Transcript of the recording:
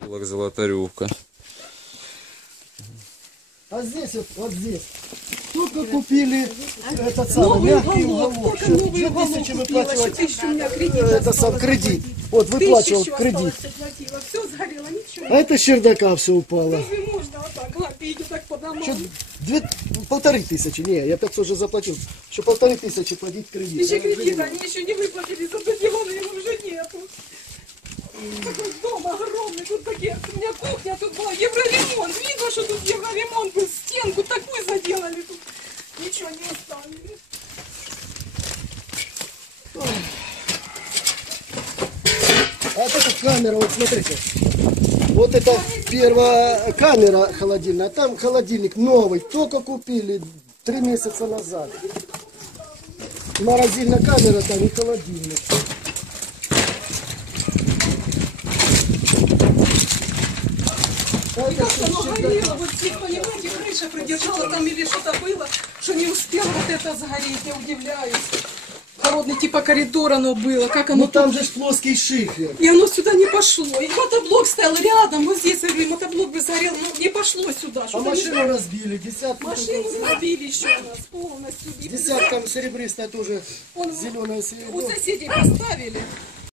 Золотаревка. А здесь вот здесь. Только купили этот самый мягкий уголок. 2000 выплачивать это сам кредит. Вот выплачивал кредит. Все сгорело, ничего. А это с чердака все упало. Разве можно вот так лапить, вот так по домам? Что, 1500, не, я 500 уже заплатил. Еще 1500 платить кредит. Еще кредит, они еще не выплатили, зато Дилана его уже нету. Такой дом огромный, тут такие, у меня кухня, тут была евроремонт. Видно, что тут евроремонт был, стенку такую заделали, тут ничего не оставили. А вот эта камера, вот смотрите. Вот это первая камера холодильная, а там холодильник новый, только купили 3 месяца назад. Морозильная камера там и холодильник. И как-то оно горело, вот здесь, понимаете, крыша придержала там или что-то было, что не успело вот это сгореть, я удивляюсь. Холодный типа коридор оно было, как оно Ну там же плоский шифер. И оно сюда не пошло. И мотоблок стоял рядом, вот здесь, я говорю, мотоблок бы сгорел, но не пошло сюда. А машину разбили, десятку. Машину разбили еще раз полностью. Десяткам серебристая тоже, Он зеленая у серебро. соседей поставили.